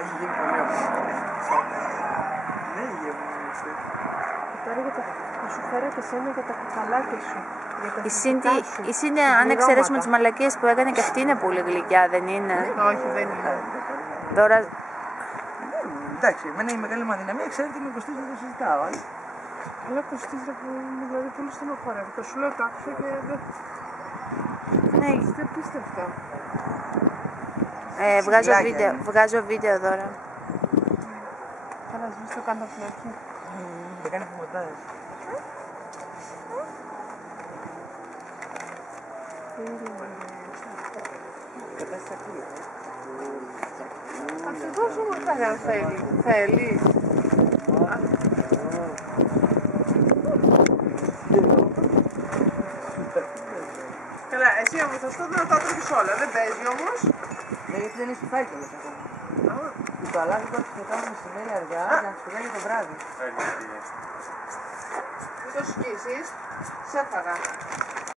Έχει γίνει πολύ όμορφο. Ναι, γεμίσει. Τώρα θα σου φέρω και σένα για τα κουφαλάκια σου. Η Σίντι, αν εξαιρέσουμε τις μαλακίες που έκανε, και αυτή είναι πολύ γλυκιά, δεν είναι? Όχι, δεν είναι. Τώρα... Εντάξει, εμένα η μεγάλη μου αδυναμία, ξέρετε, με κοστίζει να το συζητάω. Αλλά κοστίζει που είναι δηλαδή πολύ στενοχωρεύει. Το σου λέω το άκουσα και δεν... Ναι. Είναι απίστευτο. Βγάζω βίντεο τώρα. Καλά, σβήσει το κάνω από την αρχή. Δεν κάνει φωματάδες. Θα σου δώσω όμως αν θέλει. Θέλει. Καλά, εσύ όμως αυτό δεν τα τρώγεις όλα, δεν παίζει όμως. Ναι, γιατί δεν έχει φάει κιόλας ακόμα. Το αλάτι τώρα το κάνουμε μεσημέρι αργά για να σκοτάει για το βράδυ. Μην το σκίσεις, σε έφαγα.